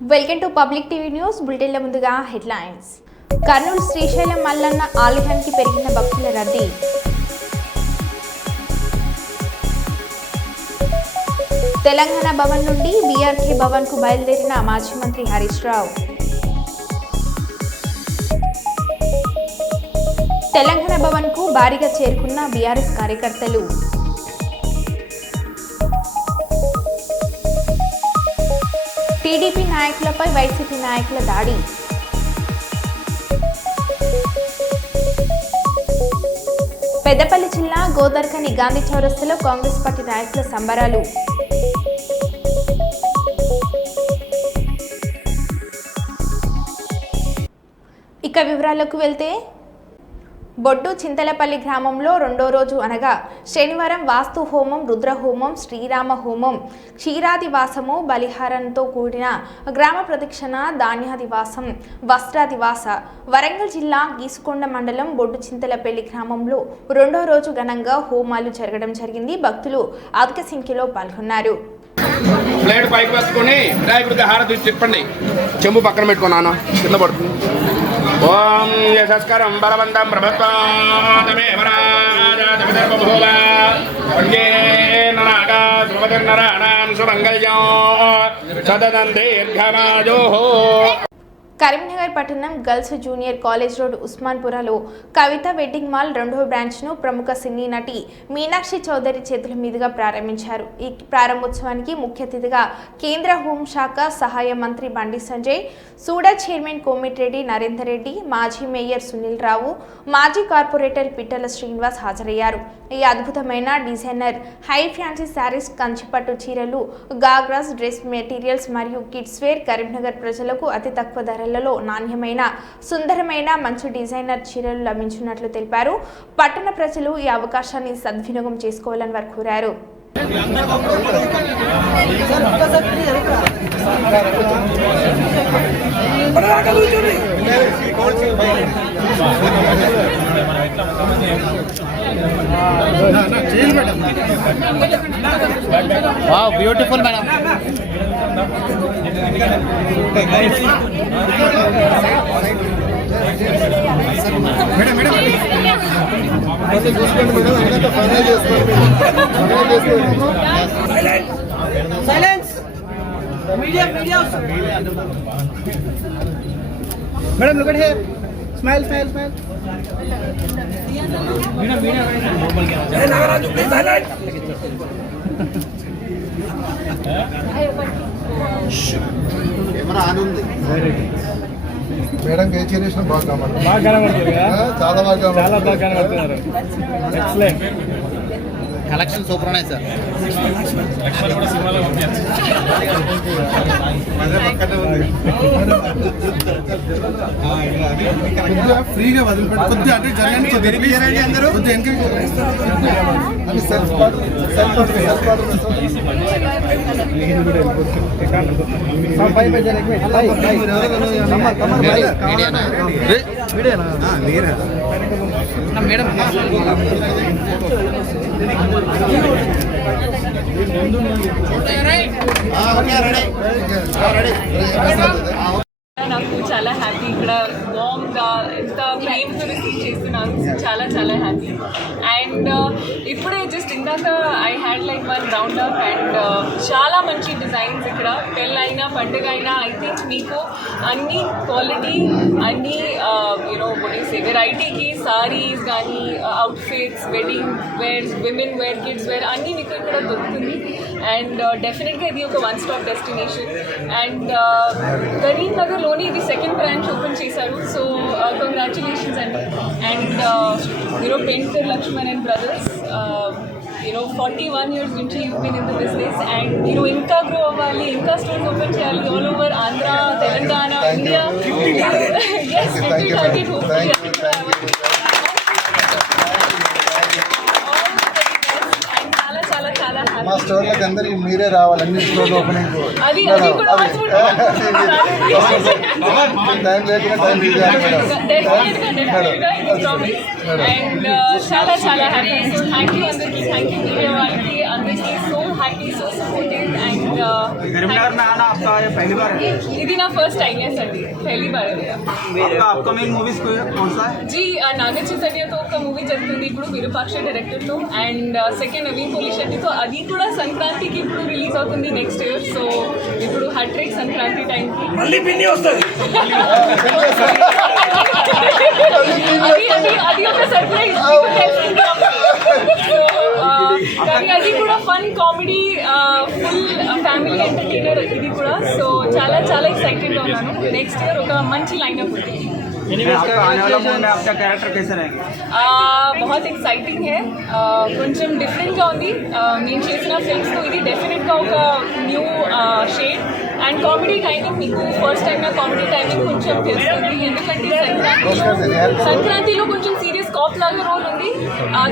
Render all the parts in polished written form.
Welcome to public TV news. బులెటిన్ల ముందుగా headlines. Kurnool Srisailam Mallanna ఆలయానికి పెరిగిన భక్తుల రద్దీ. తెలంగాణ భవన్ నుండి బీఆర్కే భవన్ కు బయలుదేరిన మాజీ మంత్రి హరీష్ రావు. తెలంగాణ భవన్ కు భారీగా చేరుకున్న బీఆర్ఎస్ కార్యకర్తలు. టీడీపీ నాయకులపై వైసీపీ నాయకుల దాడి. పెద్దపల్లి జిల్లా గోదర్కని గాంధీ చౌరస్తాలో కాంగ్రెస్ పార్టీ నాయకుల సంబరాలు. ఇక వివరాలకు వెళ్తే, బొడ్డు చింతలపల్లి గ్రామంలో రెండో రోజు అనగా శనివారం వాస్తు హోమం, రుద్రహోమం, శ్రీరామ హోమం, క్షీరాదివాసము, బలిహారంతో కూడిన గ్రామ ప్రదక్షిణ, ధాన్యాదివాసం, వస్త్రాదివాస. వరంగల్ జిల్లా గీసుకొండ మండలం బొడ్డు చింతలపల్లి గ్రామంలో రెండో రోజు ఘనంగా హోమాలు జరగడం జరిగింది. భక్తులు అధిక సంఖ్యలో పాల్గొన్నారు. ప్లేట్ పైకి పట్టుకొని వినాయకుడికి హారతి చెప్పండి. చెంబు పక్కన పెట్టుకున్నాను, కింద పడుతుంది. ఓం యశస్కరం బలవంతం ప్రభుత్వాదమేవ రాజానాగ సుమంగళ్యం సదనం దీర్ఘమాజోః. కరీంనగర్ పట్టణం గర్ల్స్ జూనియర్ కాలేజ్ రోడ్ ఉస్మాన్పురాలో కవిత వెడ్డింగ్ మాల్ రెండో బ్రాంచ్ను ప్రముఖ సినీ నటి మీనాక్షి చౌదరి చేతుల మీదుగా ప్రారంభించారు. ఈ ప్రారంభోత్సవానికి ముఖ్య అతిథిగా కేంద్ర హోంశాఖ సహాయ మంత్రి బండి సంజయ్, సూడా చైర్మన్ కోమిటిరెడ్డి నరేందర్ రెడ్డి, మాజీ మేయర్ సునీల్ రావు, మాజీ కార్పొరేటర్ పిట్టల శ్రీనివాస్ హాజరయ్యారు. ఈ అద్భుతమైన డిజైనర్ హై ఫ్యాన్సీ శారీస్, కంచిపట్టు చీరలు, గాగ్రాస్, డ్రెస్ మెటీరియల్స్ మరియు కిడ్స్ వేర్ కరీంనగర్ ప్రజలకు అతి తక్కువ ధరలలో నాణ్యమైన, సుందరమైన, మంచి డిజైనర్ చీరలు లభించినట్లు తెలిపారు. పట్టణ ప్రజలు ఈ అవకాశాన్ని సద్వినియోగం చేసుకోవాలని వారు కోరారు. Wow, beautiful madam. Silence. Media. Madam, look at here. Smile. Media. Hey, Nagaraju, please silent. Camera on ఉంది. మేడం చేసిన బాగా చాలా బాగా కనబడుతున్నారు. ఎక్సలెంట్. కలెక్షన్ సూపర్ ఉన్నాయి సార్. ఫ్రీగా వదిలిపెట్టి కొద్దిగా అటు జరగండి. అందరూ మేడం నాకు చాలా హ్యాపీ. ఇక్కడ వామ్గా ఎంత ప్రేమతో రిసీవ్ చేస్తున్నాను. చాలా హ్యాపీ. అండ్ ఇప్పుడే జస్ట్ ఇందాక I had like one round up and చాలా మంచి డిజైన్స్ ఇక్కడ. పెళ్ళైనా పండుగ అయినా ఐ థింక్ మీకు అన్ని క్వాలిటీ, అన్ని వెరైటీకి సారీస్ కానీ, outfits, wedding wears, women wear, kids wear అన్నీ మీకు ఇక్కడ దొరుకుతుంది. అండ్ డెఫినెట్గా ఇది ఒక వన్ స్టాప్ డెస్టినేషన్. అండ్ కరీంనగర్లోని ఇది సెకండ్ బ్రాంచ్ ఓపెన్ చేశారు. సో కంగ్రాచులేషన్స్ అండి. And painter Lakshman and brothers 41 years నుంచి you've been in the business and ఇంకా గ్రో అవ్వాలి, ఇంకా స్టోర్స్ ఓపెన్ చేయాలి all over Andhra, Telangana, India. yes, every target hopefully. మా స్టోర్లకు అందరికి మీరే రావాలి. అన్ని స్టోర్లు ఓపెనింగ్ టైం లేకుండా చాలా హ్యాపీ. థ్యాంక్ యూ అందరికీ. థ్యాంక్ యూ మీడియా వాళ్ళకి, అందరికీ. So happy, so supportive. And Karimnagar में आना आपका ये पहली बार है? ఇది నా ఫస్ట్ టైం అండి, పहली बार है आपका अपकमिंग मूवीज कौन सा है? जी నాగ చైతన్యతో ఒక మూవీ జరుగుతుంది ఇప్పుడు విరూపాక్ష డైరెక్టర్తో, అండ్ సెకండ్ నవీన్ పోలి శెట్టితో. అది కూడా సంక్రాంతికి ఇప్పుడు రిలీజ్ అవుతుంది నెక్స్ట్ ఇయర్. సో ఇప్పుడు హ్యాట్రిక్ సంక్రాంతి టైంకి మళ్ళీ పిన్ని వస్తుంది. అది ఒక సర్ప్రైజ్. కానీ అది కూడా fun comedy full family entertainer ఇది కూడా. సో చాలా చాలా ఎక్సైటెడ్గా ఉన్నాను. నెక్స్ట్ ఇయర్ ఒక మంచి లైనప్ ఉంటుంది. आपका आने वाला मूवी में आपका कैरेक्टर कैसे रहेंगे? बहुत एक्साइटिंग है. కొంచెం డిఫరెంట్గా ఉంది. నేను చేసిన ఫిల్మ్స్తో ఇది డెఫినెట్గా ఒక new shade and comedy timing. మీకు ఫస్ట్ టైం నా కామెడీ టైమింగ్ కొంచెం తెలుస్తుంది, ఎందుకంటే సంక్రాంతిలో కొంచెం సీరియస్ కాప్ లాగా రోల్ ఉంది,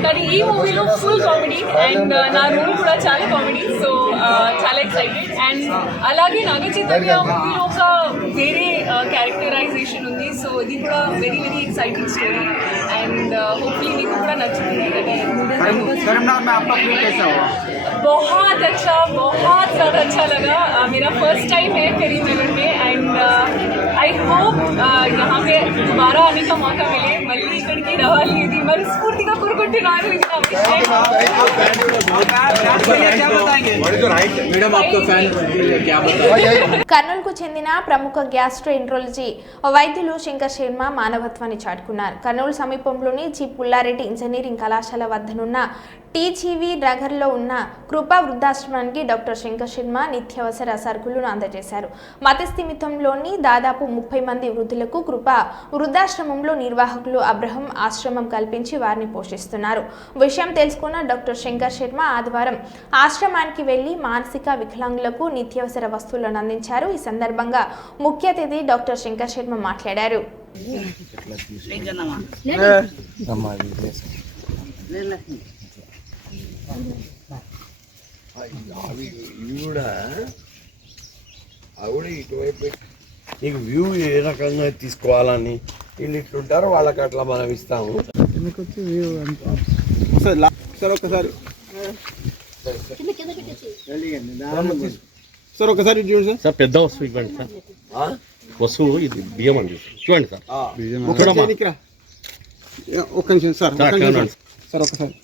కానీ ఈ మూవీలో ఫుల్ కామెడీ అండ్ నా రోల్ కూడా చాలా కామెడీ. సో చాలా ఎక్సైటెడ్. అండ్ అలాగే నాగ చైతన్య మూవీలో ఒక వేరే క్యారెక్టరైజేషన్ ఉంది. సో ఇది కూడా very very exciting story and hopefully మీకు కూడా నచ్చుతుంది. करीमनगर में आपका फील कैसा हुआ? बहुत अच्छा, बहुत ज़्यादा अच्छा लगा. मेरा फर्स्ट टाइम है करीमनगर में एंड आई होप यहाँ पे दोबारा आने का मौका मिले. మళ్ళీ ఇక్కడికి రావాలి. ఇది మనస్ఫూర్తిగా కోరుకుంటున్నాను. ఇది నా విషయం. क्या बताएंगे? కర్నూలుకు చెందిన ప్రముఖ గ్యాస్ట్రోఎంట్రాలజీ వైద్యులు శంకర్ శర్మ మానవత్వాన్ని చాటుకున్నారు. కర్నూలు సమీపంలోని జి పుల్లారెడ్డి ఇంజనీరింగ్ కళాశాల వద్దనున్న టీజీవీ నగర్లో ఉన్న కృపా వృద్ధాశ్రమానికి డాక్టర్ శంకర్ శర్మ నిత్యావసర సరుకులను అందజేశారు. మతస్థిమితంలోని దాదాపు 30 మంది వృద్ధులకు కృపా వృద్ధాశ్రమంలో నిర్వాహకులు అబ్రహం ఆశ్రమం కల్పించి వారిని పోషిస్తున్నారు. విషయం తెలుసుకున్న డాక్టర్ శంకర్ శర్మ ఆదివారం ఆశ్రమానికి వెళ్లి మానసిక వికలాంగులకు నిత్యావసర వస్తువులను అందించారు. ఈ సందర్భంగా ముఖ్య అతిథి డాక్టర్ శంకర్ శర్మ మాట్లాడారు. ఆవిడ ఇటువైపు నీకు వ్యూ ఏ రకంగా తీసుకోవాలని వీళ్ళు ఇట్లుంటారో వాళ్ళకి అట్లా మనం ఇస్తాము. సార్ ఒకసారి సార్ ఒకసారి చూడండి సార్. సార్ పెద్ద వస్తువు ఇవ్వండి సార్. వస్తువు ఇది బియ్యం అండి, చూడండి సార్. ఒక్క నిమిషం సార్. సార్ ఒకసారి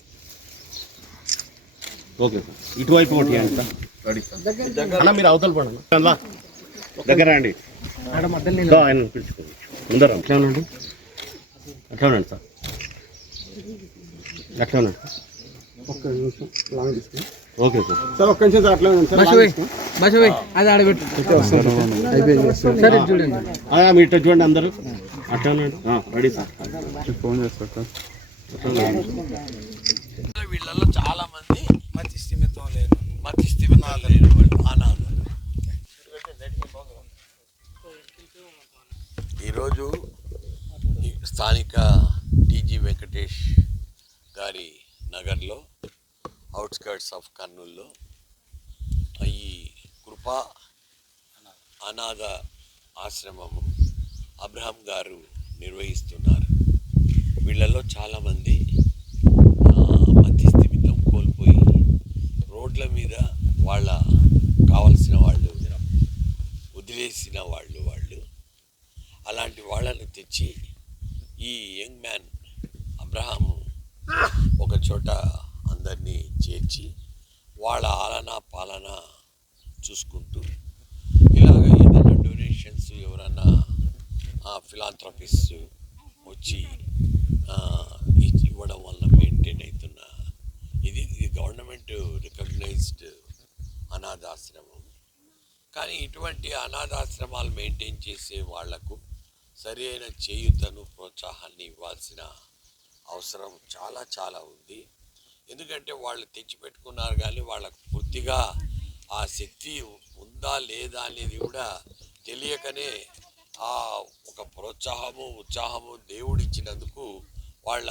ఓకే సార్. ఇటువైపు ఒకటి అండి సార్. అన్న మీరు అవతల పడండి, దగ్గర అండి. ఆయన పిలుచుకోండి ముందర. అట్లా ఉండండి, అట్లా ఉండండి సార్, అట్లా ఉండండి సార్. ఒక్క నిమిషం లాంగ్ తీసుకుని. Okay sir. సార్ ఒక్క నిమిషం సార్. అట్లా ఉండండి సార్. అది ఆడబెట్టు. అయిపోయింది సార్. చూడండి మీరు ఇట్లా చూడండి అందరూ. అట్లా ఉండండి. Ready sir. ఫోన్ చేస్తారు సార్. వీళ్ళల్లో చాలా మంది మతి స్థిమితం లేని అనాథలు. ఈరోజు స్థానిక టీజీ వెంకటేష్ గారి నగర్లో అవుట్స్కర్ట్స్ ఆఫ్ కర్నూల్లో ఈ కృపా అనాథ ఆశ్రమము అబ్రహం గారు నిర్వహిస్తున్నారు. వీళ్ళలో చాలామంది మతిస్థిమితం కోల్పోయి రోడ్ల మీద వాళ్ళ కావలసిన వాళ్ళు వదిలేసిన వాళ్ళు అలాంటి వాళ్ళని తెచ్చి ఈ యంగ్ మ్యాన్ అబ్రహాము ఒక చోట అందరినీ చేర్చి వాళ్ళ ఆలనా పాలన చూసుకుంటూ ఇలాగ ఏదైనా డొనేషన్స్ ఎవరన్నా ఫిలాంథ్రపిస్ట్ వచ్చి ఇవ్వడం వల్ల మెయింటైన్ అవుతున్న ఇది గవర్నమెంట్ రికగ్నైజ్డ్ అనాథాశ్రమం. కానీ ఇటువంటి అనాథాశ్రమాలు మెయింటైన్ చేసే వాళ్లకు సరి అయిన చేయూతను ప్రోత్సాహాన్ని ఇవ్వాల్సిన అవసరం చాలా చాలా ఉంది. ఎందుకంటే వాళ్ళు తెచ్చిపెట్టుకున్నారు కానీ వాళ్ళకు పూర్తిగా ఆ శక్తి ఉందా లేదా అనేది కూడా తెలియకనే ఆ ఒక ప్రోత్సాహము ఉత్సాహము దేవుడిచ్చినందుకు వాళ్ళ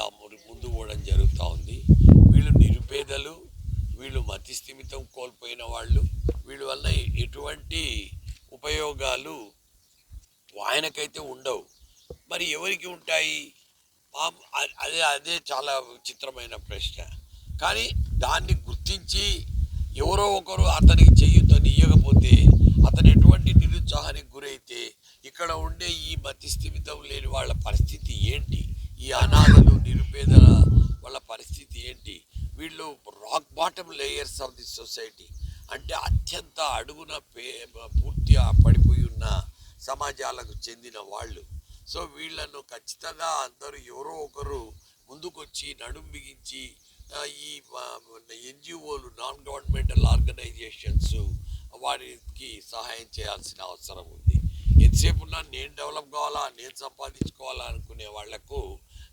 ముందు పోవడం జరుగుతూ ఉంది. వీళ్ళు నిరుపేదలు, వీళ్ళు మతిస్థిమితం కోల్పోయిన వాళ్ళు, వీళ్ళ వల్ల ఎటువంటి ఉపయోగాలు ఆయనకైతే ఉండవు. మరి ఎవరికి ఉంటాయి? అదే చాలా విచిత్రమైన ప్రశ్న. కానీ దాన్ని గుర్తించి ఎవరో ఒకరు అతనికి చేయూతని ఇవ్వకపోతే సొసైటీ అంటే అత్యంత అడుగున పూర్తిగా పడిపోయి ఉన్న సమాజాలకు చెందిన వాళ్ళు. సో వీళ్ళను ఖచ్చితంగా అందరూ ఎవరో ఒకరు ముందుకొచ్చి నడుం బిగించి ఈ ఎన్జిఓలు, నాన్ గవర్నమెంటల్ ఆర్గనైజేషన్స్ వారికి సహాయం చేయాల్సిన అవసరం ఉంది. ఎంతసేపు ఉన్నా నేను డెవలప్ కావాలా, నేను సంపాదించుకోవాలా అనుకునే వాళ్లకు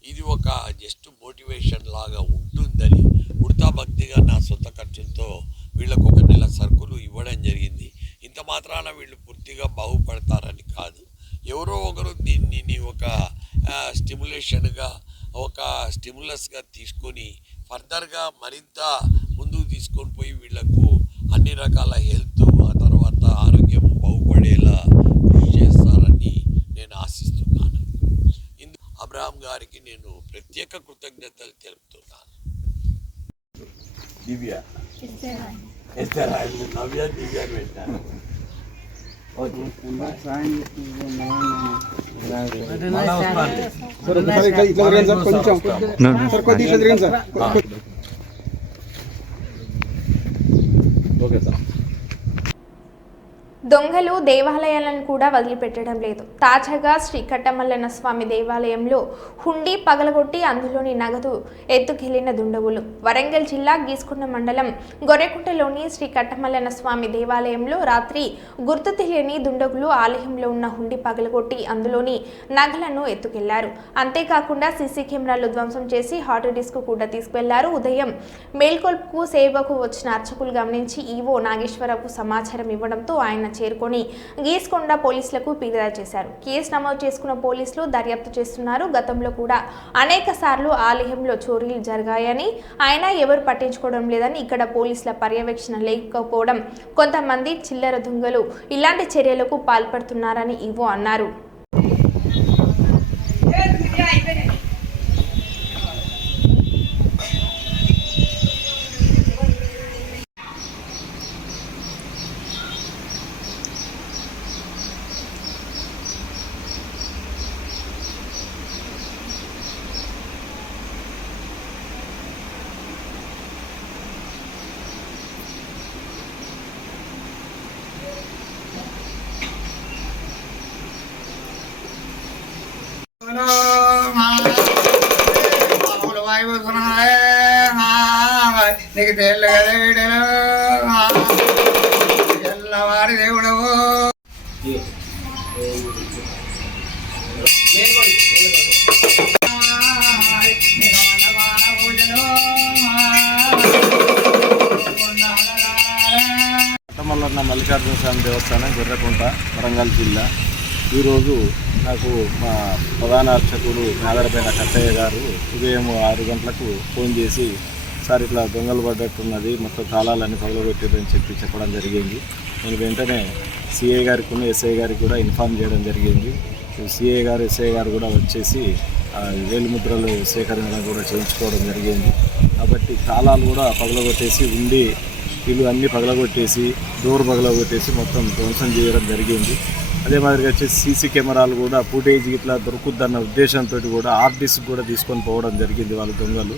ఇది ఒక జస్ట్ మోటివేషన్ లాగా ఉంటుందని ఉడతా భక్తిగా నా సొంత ఖర్చులతో వీళ్ళకు ఒక నెల సరుకులు ఇవ్వడం జరిగింది. ఇంత మాత్రాన వీళ్ళు పూర్తిగా బాగుపడతారని కాదు. ఎవరో ఒకరు దీన్ని ఒక స్టిమ్యులేషన్గా, ఒక స్టిమ్యులస్గా తీసుకొని ఫర్దర్గా మరింత ముందుకు తీసుకొని పోయి వీళ్లకు అన్ని రకాల హెల్త్, ఆ తర్వాత ఆరోగ్యం బాగుపడేలా కృషి చేస్తారని నేను ఆశిస్తున్నాను. అబ్రహాం గారికి నేను ప్రత్యేక కృతజ్ఞతలు తెలుపుతున్నాను. దివ్య నవ్య దివ్య పెట్టాను. దొంగలు దేవాలయాలను కూడా వదిలిపెట్టడం లేదు. తాజాగా శ్రీ కట్టమల్లన్న స్వామి దేవాలయంలో హుండీ పగలగొట్టి అందులోని నగదు ఎత్తుకెళ్లిన దుండగులు. వరంగల్ జిల్లా గీసుకొండ మండలం గొర్రెకుంటలోని శ్రీ కట్టమల్లన్న స్వామి దేవాలయంలో రాత్రి గుర్తు తెలియని దుండగులు ఆలయంలో ఉన్న హుండీ పగలగొట్టి అందులోని నగలను ఎత్తుకెళ్లారు. అంతేకాకుండా సీసీ కెమెరాలు ధ్వంసం చేసి హాట్ డిస్క్ కూడా తీసుకువెళ్లారు. ఉదయం మేల్కొల్పుకు సేవకు వచ్చిన అర్చకులు గమనించి ఈవో నాగేశ్వరరావుకు సమాచారం ఇవ్వడంతో ఆయన చేరుకొని గీసుకొండ పోలీసులకు ఫిర్యాదు చేశారు. కేసు నమోదు చేసుకున్న పోలీసులు దర్యాప్తు చేస్తున్నారు. గతంలో కూడా అనేక సార్లు ఆలయంలో చోరీలు జరిగాయని, అయినా ఎవరు పట్టించుకోవడం లేదని, ఇక్కడ పోలీసుల పర్యవేక్షణ లేకపోవడం, కొంతమంది చిల్లర దొంగలు ఇలాంటి చర్యలకు పాల్పడుతున్నారని ఈవో అన్నారు. నీకు తెల్ల కదా వీడను తెల్లవారి దేవుడవు. కట్టమల్లన్న మల్లికార్జున స్వామి దేవస్థానం గొర్రెకుంట, వరంగల్ జిల్లా. ఈరోజు నాకు మా ప్రధాన అర్చకుడు నాగరపైన కట్టయ్య గారు ఉదయం 6 గంటలకు ఫోన్ చేసి, సార్ ఇట్లా దొంగలు పడ్డట్టున్నది, మొత్తం తాళాలన్నీ పగలగొట్టారని చెప్పడం జరిగింది. నేను వెంటనే సిఐ గారికి ఎస్ఐ గారికి కూడా ఇన్ఫార్మ్ చేయడం జరిగింది. సిఐ గారు, ఎస్ఐ గారు కూడా వచ్చేసి వేలిముద్రలు సేకరణ కూడా చేయించుకోవడం జరిగింది. కాబట్టి తాళాలు కూడా పగలగొట్టేసి ఉండి ఇల్లు అన్నీ పగలగొట్టేసి డోర్ పగలగొట్టేసి మొత్తం ధ్వంసం చేయడం జరిగింది. అదే మాదిరిగా వచ్చేసి సీసీ కెమెరాలు కూడా ఫుటేజ్ ఇట్లా దొరుకుద్దన్న ఉద్దేశంతో కూడా ఆర్డిస్క్ కూడా తీసుకొని పోవడం జరిగింది వాళ్ళ దొంగలు.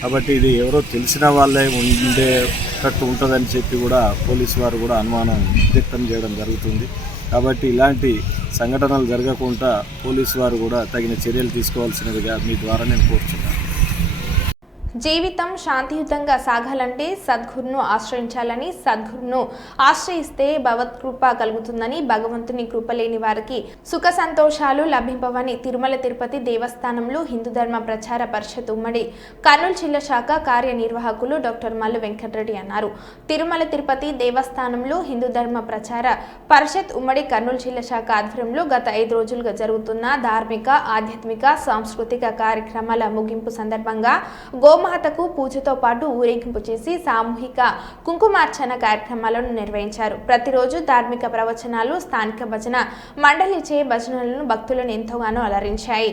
కాబట్టి ఇది ఎవరో తెలిసిన వాళ్ళే ఉండేటట్టు ఉంటుందని చెప్పి కూడా పోలీసు వారు కూడా అనుమానం వ్యక్తం చేయడం జరుగుతుంది. కాబట్టి ఇలాంటి సంఘటనలు జరగకుండా పోలీసు వారు కూడా తగిన చర్యలు తీసుకోవాల్సినదిగా మీ ద్వారా నేను కోరుచున్నాను. జీవితం శాంతియుతంగా సాగాలంటే సద్గురును ఆశ్రయించాలని, సద్గురును ఆశ్రయిస్తే భగవత్కృప కలుగుతుందని, భగవంతుని కృప లేని వారికి సుఖ సంతోషాలు లభింపవని తిరుమల తిరుపతి దేవస్థానంలో హిందూ ధర్మ ప్రచార పరిషత్ ఉమ్మడి కర్నూలు జిల్లా శాఖ కార్యనిర్వాహకులు డాక్టర్ మల్లు వెంకటరెడ్డి అన్నారు. తిరుమల తిరుపతి దేవస్థానంలో హిందూ ధర్మ ప్రచార పరిషత్ ఉమ్మడి కర్నూలు జిల్లా శాఖ ఆధ్వర్యంలో గత 5 రోజులుగా జరుగుతున్న ధార్మిక, ఆధ్యాత్మిక, సాంస్కృతిక కార్యక్రమాల ముగింపు సందర్భంగా గోమాతకు పూజతో పాటు ఊరేగింపు చేసి సామూహిక కుంకుమార్చన కార్యక్రమాలను నిర్వహించారు. ప్రతిరోజు ధార్మిక ప్రవచనాలు, స్థానిక భజన మండలిచే భజనలను భక్తులను ఎంతోగానో అలరించాయి.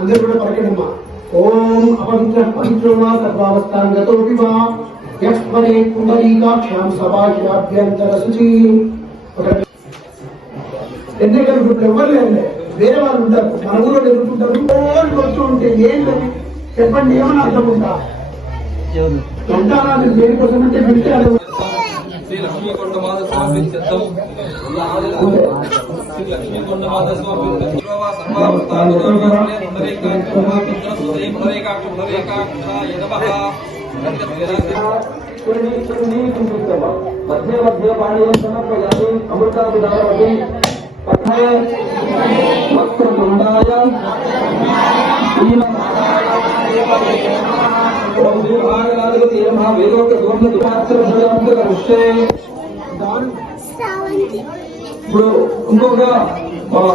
అందరూ కూడా పలకండమ్మా. ఓం అపవిత్ర పవిత్రమా సర్వావస్థాంగతో వివా యస్మరే పుండరీకాక్షాం సభాషిరాభ్యంతర శుచి. ఎందుకంటే ఇప్పుడు ఎవరు లేదండి, వేరే వాళ్ళు ఉంటారు, మన ఊళ్ళో ఎదుర్కొంటారు. వస్తూ ఉంటే ఏంటని చెప్పండి, ఏమని అర్థం ఉంటా ఉంటారా? దేనికోసం అంటే వింటే అది శ్రీ లక్ష్మీకొండమాత స్వామి చిత్తం శ్రీ లక్ష్మీకొండమాత స్వామి మధ్య మధ్య పాణీయం సమర్పయామి అమృతాభిధారవతి వక్రతుండాయ ఇప్పుడు ఇంకొక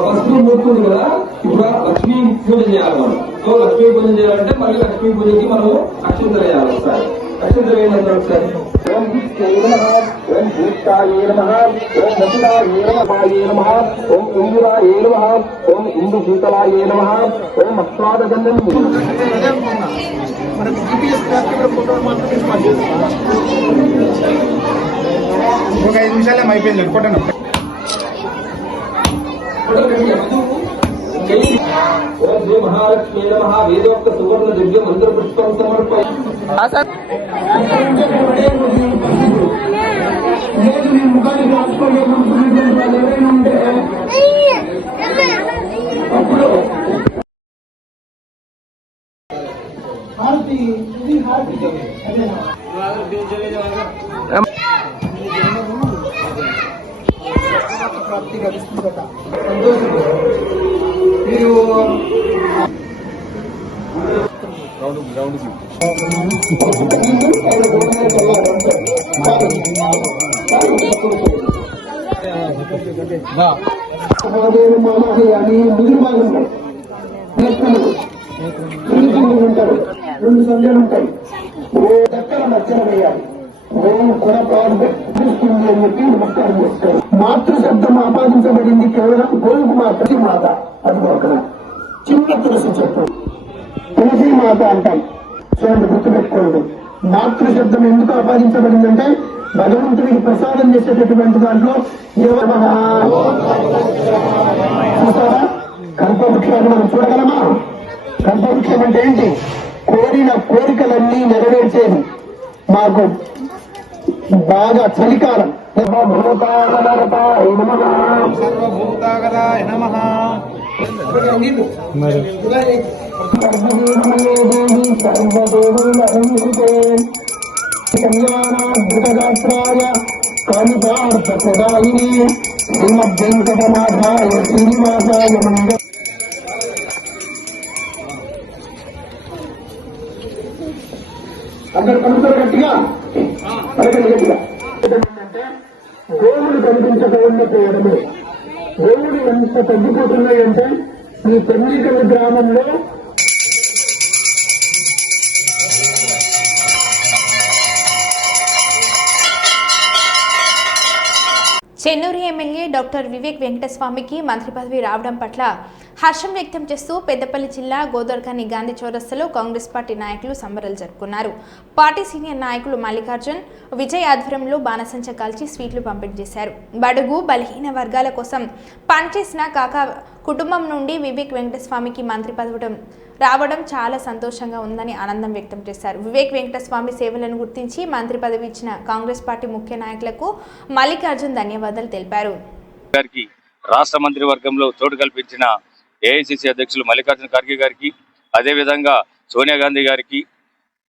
వస్తువు మూర్తుంది కదా, ఇప్పుడు లక్ష్మీ పూజ చేయాలి మనం. సో లక్ష్మీ పూజ చేయాలంటే మళ్ళీ లక్ష్మీ పూజకి మనం అక్షంతలు వేయాలి. ఒకసారి అక్షంతలు వేయాలంటే ఒకసారి ఓం ఓం భూతాయే నమః, ఓం వసుదాయే నమః, ఓం ఇంద్రాయే నమః, ఓం ఇందు శీతలాయే నమః, ఓం అస్వాదగంధం. ఒక 5 నిమిషాలే అయిపోయింది కొట్టండి. ఓం శ్రీ మహాలక్ష్మీ నమః. వేదోక్త సువర్ణ దివ్య మంత్ర పుష్పం సమర్పయ. ముఖానికి రాసుకోవాలి ఎవరైనా ఉంటే అప్పుడు హారతి ఇది హారతి అదేనా ప్రాప్తి లభిస్తుందట. మీరు అని ముందు భాగంలో ఉంటారు, 2 సంధ్యలు ఉంటాయి. చక్కర నచ్చన వేయాలి. ఓం కొరపాడు దృష్టింది అని చెప్పి నమస్కారం చేస్తారు. మాతృ శబ్దం ఆపాదించబడింది కేవలం గోవుకు మాత్రమే మాత. అది ఒక చిన్న తులసి చెట్టు తులసి మాత అంటాం. చూడండి, గుర్తుపెట్టుకోండి. మాతృ శబ్దం ఎందుకు ఆపాదించబడిందంటే భగవంతుడికి ప్రసాదం చేసేటటువంటి దాంట్లో చూసారా, కల్పవృక్షాన్ని మనం చూడగలమా? కల్పవృక్షం అంటే ఏంటి? కోరిన కోరికలన్నీ నెరవేర్చేది. మాకు బాగా చలికాలం. కళ్యాణాద్భుతగాత్రాయ కాళికార్థప్రదాయిని శ్రీమద్వేంకటనాథాయ శ్రీనివాసాయ మంగళ. అక్కడ కలుగుతారు గట్టిగా, పలకండి గట్టిగా. ఏంటంటే గోవులు కనిపించకుండా పోవడమే. గోవులు ఎంత తగ్గిపోతున్నాయంటే ఈ పెన్నికల గ్రామంలో చెన్నూరు ఎమ్మెల్యే డాక్టర్ వివేక్ వెంకటస్వామికి మంత్రి పదవి రావడం పట్ల హర్షం వ్యక్తం చేస్తూ పెద్దపల్లి జిల్లా గోదర్ఖని గాంధీ చౌరస్తాలో కాంగ్రెస్ పార్టీ నాయకులు సంబరాలు జరుపుకున్నారు. పార్టీ సీనియర్ నాయకులు మల్లికార్జున్, విజయ్ ఆధ్వర్యంలో బాణసంచ కాల్చి స్వీట్లు పంపిణీ చేశారు. బడుగు బలహీన వర్గాల కోసం పనిచేసిన కాకా కుటుంబం నుండి వివేక్ వెంకటస్వామికి మంత్రి పదవి రావడం చాలా సంతోషంగా ఉందని ఆనందం వ్యక్తం చేశారు. వివేక్ వెంకటస్వామి సేవలను గుర్తించి మంత్రి పదవి ఇచ్చిన కాంగ్రెస్ పార్టీ ముఖ్య నాయకులకు మల్లికార్జున్ ధన్యవాదాలు తెలిపారు. రాష్ట్ర మంత్రివర్గంలో చోటు కల్పించిన ఏఐసిసి అధ్యక్షులు మల్లికార్జున ఖర్గే గారికి, అదేవిధంగా సోనియా గాంధీ గారికి,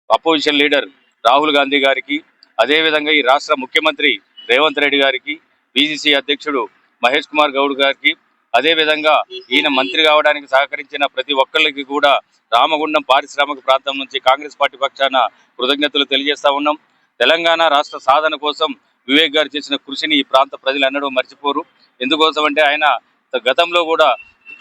అపోజిషన్ లీడర్ రాహుల్ గాంధీ గారికి, అదేవిధంగా ఈ రాష్ట్ర ముఖ్యమంత్రి రేవంత్ రెడ్డి గారికి, పిసిసి అధ్యక్షుడు మహేష్ కుమార్ గౌడ్ గారికి, అదేవిధంగా ఈయన మంత్రి కావడానికి సహకరించిన ప్రతి ఒక్కరికి కూడా రామగుండం పారిశ్రామిక ప్రాంతం నుంచి కాంగ్రెస్ పార్టీ పక్షాన కృతజ్ఞతలు తెలియజేస్తా ఉన్నాం. తెలంగాణ రాష్ట్ర సాధన కోసం వివేక్ గారు చేసిన కృషిని ఈ ప్రాంత ప్రజలు ఎన్నడూ మర్చిపోరు. ఎందుకోసం అంటే ఆయన గతంలో కూడా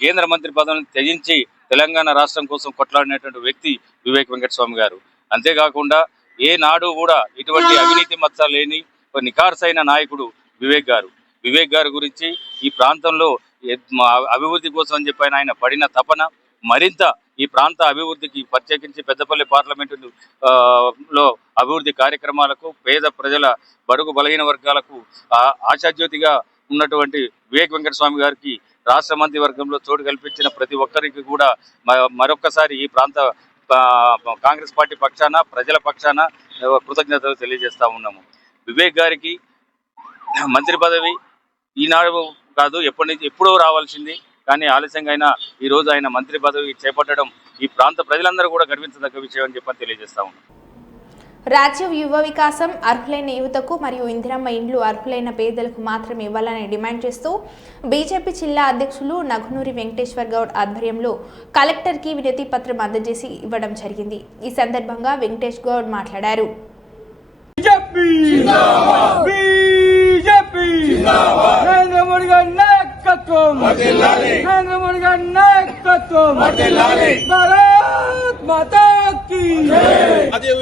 కేంద్ర మంత్రి పదవిని త్యజించి తెలంగాణ రాష్ట్రం కోసం కొట్లాడినటువంటి వ్యక్తి వివేక్ వెంకటస్వామి గారు. అంతేకాకుండా ఏ నాడు కూడా ఇటువంటి అవినీతి మచ్చ లేని ఒక నిఖార్సైన నాయకుడు వివేక్ గారు. వివేక్ గారి గురించి ఈ ప్రాంతంలో అభివృద్ధి కోసం అని చెప్పి ఆయన పడిన తపన మరింత ఈ ప్రాంత అభివృద్ధికి, ప్రత్యేకించి పెద్దపల్లి పార్లమెంటు లో అభివృద్ధి కార్యక్రమాలకు, పేద ప్రజల బడుగు బలహీన వర్గాలకు ఆశాజ్యోతిగా ఉన్నటువంటి వివేక్ వెంకటస్వామి గారికి రాష్ట్ర మంత్రి వర్గంలో చోటు కల్పించిన ప్రతి ఒక్కరికి కూడా మరొక్కసారి ఈ ప్రాంత కాంగ్రెస్ పార్టీ పక్షాన, ప్రజల పక్షాన కృతజ్ఞతలు తెలియజేస్తా ఉన్నాము. వివేక్ గారికి మంత్రి పదవి ఈనాడు కాదు, ఎప్పుడో రావాల్సింది. కానీ ఆలస్యంగా అయినా ఈ రోజు ఆయన మంత్రి పదవి చేపట్టడం ఈ ప్రాంత ప్రజలందరూ కూడా గర్వించదగ్గ విషయం అని చెప్పని తెలియజేస్తా ఉన్నాం. రాజ్యం యువ వికాసం అర్హులైన యువతకు మరియు ఇందిరమ్మ ఇండ్లు అర్హులైన పేదలకు మాత్రమే ఇవ్వాలని డిమాండ్ చేస్తూ బీజేపీ జిల్లా అధ్యక్షులు నగునూరి వెంకటేశ్వర్ గౌడ్ ఆధ్వర్యంలో కలెక్టర్కి వినతి పత్రం అందజేసి ఇవ్వడం జరిగింది. ఈ సందర్భంగా వెంకటేష్ గౌడ్ మాట్లాడారు.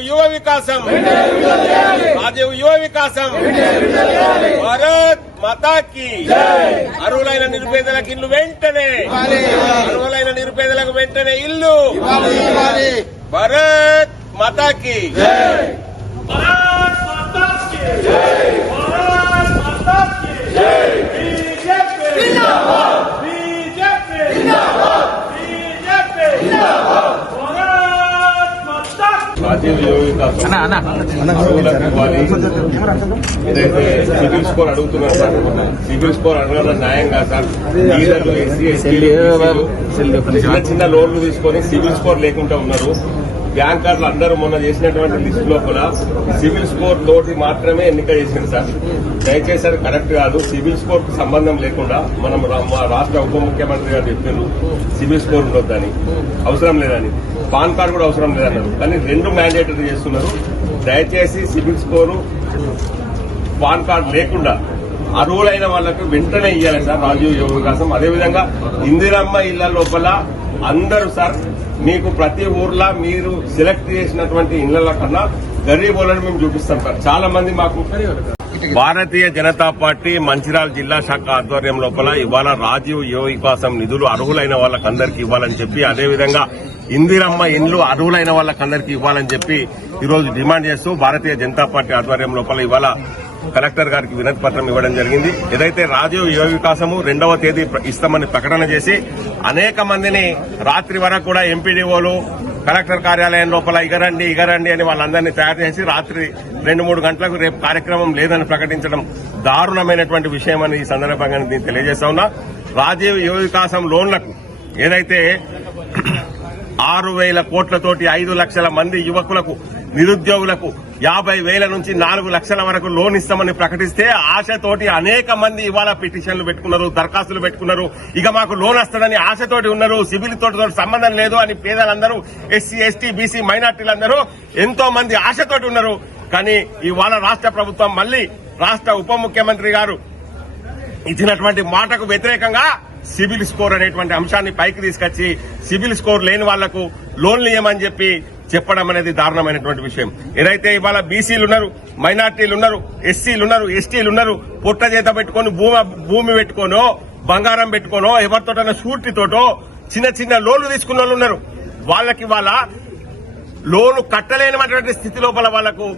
యువ వికాసం, యువ వికాసం, భారత్ మాతాకి. అర్హులైన నిరుపేదలకు ఇల్లు వెంటనే, అర్హులైన నిరుపేదలకు వెంటనే ఇల్లు. భారత్ మాతాకి. రాజీవ్ యువ వికాసం అర్హులకు ఇవ్వాలి. ఏదైతే సిబిల్ స్కోర్ అడుగుతున్నారు సార్, సిబిల్ స్కోర్ అడగడం న్యాయం కాదు సార్. ఈడలు, ఎస్సీ, ఎస్టీలు చిన్న చిన్న లోన్లు తీసుకొని సిబిల్ స్కోర్ లేకుండా ఉన్నారు. బ్యాంకర్లు అందరూ మొన్న చేసినటువంటి లిస్ట్ లోపల సివిల్ స్కోర్ తోటి మాత్రమే ఎన్నిక చేసింది సార్. దయచేసి అది కరెక్ట్ కాదు. సివిల్ స్కోర్ కు సంబంధం లేకుండా మనం మా రాష్ట్ర ఉప ముఖ్యమంత్రి గారు చెప్పారు సివిల్ స్కోర్ ఉండొద్దని, అవసరం లేదని. పాన్ కార్డు కూడా అవసరం లేదన్నారు. కానీ రెండు మ్యాండేటరీ చేస్తున్నారు. దయచేసి సివిల్ స్కోరు, పాన్ కార్డు లేకుండా అర్హులైన వాళ్లకు వెంటనే ఇవ్వాలి సార్ రాజీవ్ యువ వికాసం. అదేవిధంగా ఇందిరమ్మ ఇళ్ల లోపల అందరూ సార్, మీకు ప్రతి ఊర్లో మీరు సెలెక్ట్ చేసినటువంటి ఇళ్ల కన్నా గరీబులను మేము చూపిస్తాం సార్. చాలా మంది మాకు భారతీయ జనతా పార్టీ మంచిర్యాల జిల్లా శాఖ ఆధ్వర్యం లోపల ఇవాళ రాజీవ్ యువ వికాసం నిధులు అర్హులైన వాళ్ళకందరికీ ఇవ్వాలని చెప్పి, అదేవిధంగా ఇందిరమ్మ ఇండ్లు అర్హులైన వాళ్ళకందరికీ ఇవ్వాలని చెప్పి ఈరోజు డిమాండ్ చేస్తూ భారతీయ జనతా పార్టీ ఆధ్వర్యం లోపల ఇవాళ కలెక్టర్ గారికి వినతి పత్రం ఇవ్వడం జరిగింది. ఏదైతే రాజీవ్ యువ వికాసము 2వ తేదీ ఇస్తామని ప్రకటన చేసి అనేక మందిని రాత్రి వరకు కూడా ఎంపీడీఓలు కలెక్టర్ కార్యాలయం లోపల ఇగరండి అని వాళ్ళందరినీ తయారు చేసి రాత్రి 2-3 గంటలకు రేపు కార్యక్రమం లేదని ప్రకటించడం దారుణమైనటువంటి విషయం అని ఈ సందర్భంగా నేను తెలియజేస్తా ఉన్నా. రాజీవ్ యువ వికాసం లోన్లకు ఏదైతే 6,000 కోట్లతోటి 5 లక్షల మంది యువకులకు, నిరుద్యోగులకు 50,000 నుంచి 4 లక్షల వరకు లోన్ ఇస్తామని ప్రకటిస్తే ఆశతోటి అనేక మంది ఇవాళ పిటిషన్లు పెట్టుకున్నారు, దరఖాస్తులు పెట్టుకున్నారు. ఇక మాకు లోన్ వస్తుందని ఆశతోటి ఉన్నారు. సిబిల్ తోటి సంబంధం లేదు అని పేదలందరూ, ఎస్సీ, ఎస్టీ, బీసీ, మైనార్టీలందరూ ఎంతో మంది ఆశతోటి ఉన్నారు. కానీ ఇవాళ రాష్ట్ర ప్రభుత్వం మళ్లీ రాష్ట్ర ఉప ముఖ్యమంత్రి గారు ఇచ్చినటువంటి మాటకు వ్యతిరేకంగా సిబిల్ స్కోర్ అనేటువంటి అంశాన్ని పైకి తీసుకొచ్చి సిబిల్ స్కోర్ లేని వాళ్లకు లోన్లు ఇవ్వమని చెప్పి చెప్పడం అనేది దారుణమైనటువంటి విషయం. ఏదైతే ఇవాళ బీసీలు ఉన్నారు, మైనార్టీలు ఉన్నారు, ఎస్సీలు ఉన్నారు, ఎస్టీలు ఉన్నారు, పొట్ట చేత పెట్టుకుని భూమి పెట్టుకోనో, బంగారం పెట్టుకోనో, ఎవరితోటైనా షూరిటీతోటో చిన్న చిన్న లోన్లు తీసుకున్న వాళ్ళు ఉన్నారు. వాళ్ళకి వాళ్ళ లోను కట్టలేనటువంటి స్థితి లోపల వాళ్లకు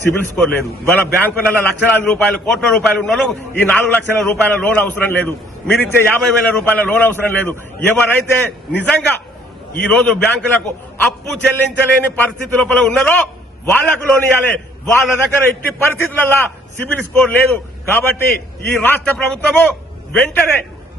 సిబిల్ స్కోర్ లేదు. ఇవాళ బ్యాంకులలో లక్షలాది రూపాయలు, కోట్ల రూపాయలు ఉన్న వాళ్ళు ఈ 4 లక్షల రూపాయల లోన్ అవసరం లేదు. మీరిచ్చే 50,000 రూపాయల లోన్ అవసరం లేదు. ఎవరైతే నిజంగా ఈ రోజు బ్యాంకులకు అప్పు చెల్లించలేని పరిస్థితి లోపల ఉన్నారో వాళ్లకు లోన్ ఇవ్వాలి. వాళ్ళ దగ్గర ఎట్టి పరిస్థితులలో సిబిల్ స్కోర్ లేదు. కాబట్టి ఈ రాష్ట్ర ప్రభుత్వము వెంటనే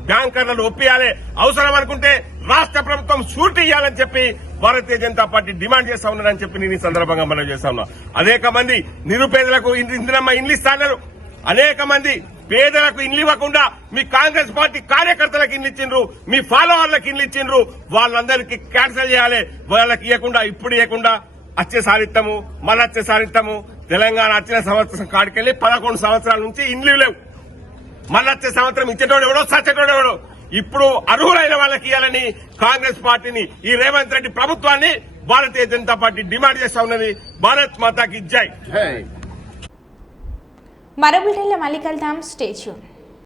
బ్యాంకర్లను ఒప్పియాలి. అవసరం అనుకుంటే రాష్ట్ర ప్రభుత్వం షూరిటీ ఇవ్వాలని చెప్పి భారతీయ జనతా పార్టీ డిమాండ్ చేస్తా ఉన్నారని చెప్పి నేను ఈ సందర్భంగా మనం చేస్తా ఉన్నా. అనేక మంది నిరుపేదలకు ఇందిరమ్మ ఇండ్లు ఇస్తాన్నారు. అనేక మంది పేదలకు ఇల్లు ఇవ్వకుండా మీ కాంగ్రెస్ పార్టీ కార్యకర్తలకు ఇల్లు ఇచ్చిండ్రు, మీ ఫాలోవర్లకు ఇల్లు ఇచ్చిండ్రు. వాళ్ళందరికీ క్యాన్సిల్ చేయాలి. వాళ్ళకి ఇవ్వకుండా ఇప్పుడు ఇవ్వకుండా వచ్చేసారి ఇస్తాము, మళ్ళీ వచ్చేసారి ఇస్తాము. తెలంగాణ వచ్చిన సంవత్సరం కాడికెళ్లి 11 సంవత్సరాల నుంచి ఇండ్లు లేవు. మళ్ళీ వచ్చే సంవత్సరం ఇచ్చేటోడు ఎవడో సచ్చేటోడు ఎవడో. ఇప్పుడు అర్హులైన వాళ్ళకి ఇవ్వాలని కాంగ్రెస్ పార్టీని, ఈ రేవంత్ రెడ్డి ప్రభుత్వాన్ని భారతీయ జనతా పార్టీ డిమాండ్ చేస్తా ఉన్నది. భారత్ మాతాకి జై. మరో బిడ్డల మళ్ళీ కలుద్దాం. Stay tune.